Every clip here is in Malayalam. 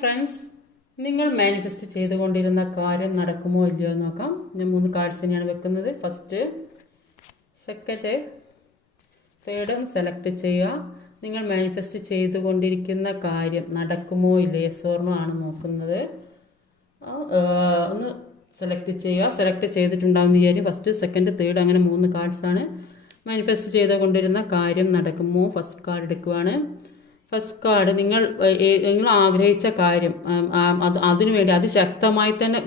ഫ്രണ്ട്സ്, നിങ്ങൾ മാനിഫെസ്റ്റ് ചെയ്തുകൊണ്ടിരുന്ന കാര്യം നടക്കുമോ ഇല്ലയോ എന്ന് നോക്കാം. ഞാൻ 3 കാർഡ്സ് തന്നെയാണ് വെക്കുന്നത്. ഫസ്റ്റ്, സെക്കൻഡ്, തേർഡ് സെലക്ട് ചെയ്യുക. നിങ്ങൾ മാനിഫെസ്റ്റ് ചെയ്തുകൊണ്ടിരിക്കുന്ന കാര്യം നടക്കുമോ ഇല്ലയോ, യെസ് ഓർ നോ ആണ് നോക്കുന്നത്. ഒന്ന് സെലക്ട് ചെയ്യുക. സെലക്ട് ചെയ്തിട്ടുണ്ടാവുന്ന വിചാരിക്കും. ഫസ്റ്റ്, സെക്കൻഡ്, തേർഡ് അങ്ങനെ 3 കാർഡ്സാണ്. മാനിഫെസ്റ്റ് ചെയ്തുകൊണ്ടിരുന്ന കാര്യം നടക്കുമോ. ഫസ്റ്റ് കാർഡ് എടുക്കുവാണ്. ഫസ്റ്റ് കാർഡ്, നിങ്ങൾ ആഗ്രഹിച്ച കാര്യം അതിനുവേണ്ടി അതിശക്തമായി തന്നെ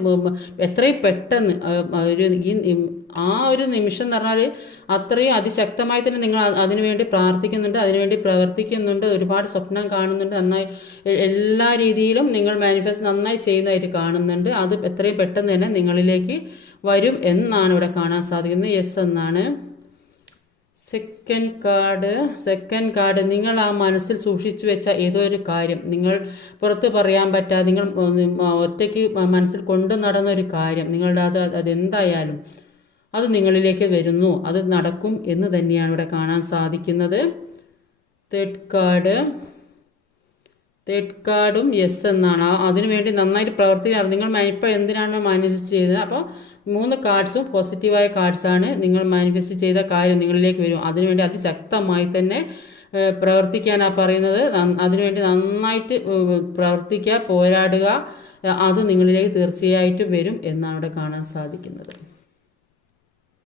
എത്രയും പെട്ടെന്ന് ഒരു നിമിഷം എന്ന് പറഞ്ഞാൽ അത്രയും അതിശക്തമായി തന്നെ നിങ്ങൾ അതിനുവേണ്ടി പ്രാർത്ഥിക്കുന്നുണ്ട്, അതിനുവേണ്ടി പ്രവർത്തിക്കുന്നുണ്ട്, ഒരുപാട് സ്വപ്നം കാണുന്നുണ്ട്, നന്നായി എല്ലാ രീതിയിലും നിങ്ങൾ മാനിഫെസ്റ്റ് നന്നായി ചെയ്യുന്നതായിട്ട് കാണുന്നുണ്ട്. അത് എത്രയും പെട്ടെന്ന് തന്നെ നിങ്ങളിലേക്ക് വരും എന്നാണ് ഇവിടെ കാണാൻ സാധിക്കുന്നത്. യെസ് എന്നാണ്. സെക്കൻഡ് കാർഡ്, നിങ്ങൾ ആ മനസ്സിൽ സൂക്ഷിച്ചു വെച്ച ഏതോ ഒരു കാര്യം, നിങ്ങൾ പുറത്ത് പറയാൻ പറ്റാതെ നിങ്ങൾ ഒറ്റയ്ക്ക് മനസ്സിൽ കൊണ്ടു നടന്ന ഒരു കാര്യം, നിങ്ങളുടെ അതെന്തായാലും അത് നിങ്ങളിലേക്ക് വരുന്നു, അത് നടക്കും എന്ന് തന്നെയാണ് ഇവിടെ കാണാൻ സാധിക്കുന്നത്. തേർഡ് കാർഡും യെസ് എന്നാണ്. അതിനുവേണ്ടി നന്നായിട്ട് പ്രവർത്തിക്കാറ്. നിങ്ങൾ ഇപ്പോൾ എന്തിനാണ് മാനിഫെസ്റ്റ് ചെയ്തത്? അപ്പോൾ 3 കാർഡ്സും പോസിറ്റീവായ കാർഡ്സാണ്. നിങ്ങൾ മാനിഫെസ്റ്റ് ചെയ്ത കാര്യം നിങ്ങളിലേക്ക് വരും. അതിനുവേണ്ടി അതിശക്തമായി തന്നെ പ്രവർത്തിക്കാനാണ് പറയുന്നത്. അതിനുവേണ്ടി നന്നായിട്ട് പ്രവർത്തിക്കുക, പോരാടുക. അത് നിങ്ങളിലേക്ക് തീർച്ചയായിട്ടും വരും എന്നാണ് ഇവിടെ കാണാൻ സാധിക്കുന്നത്.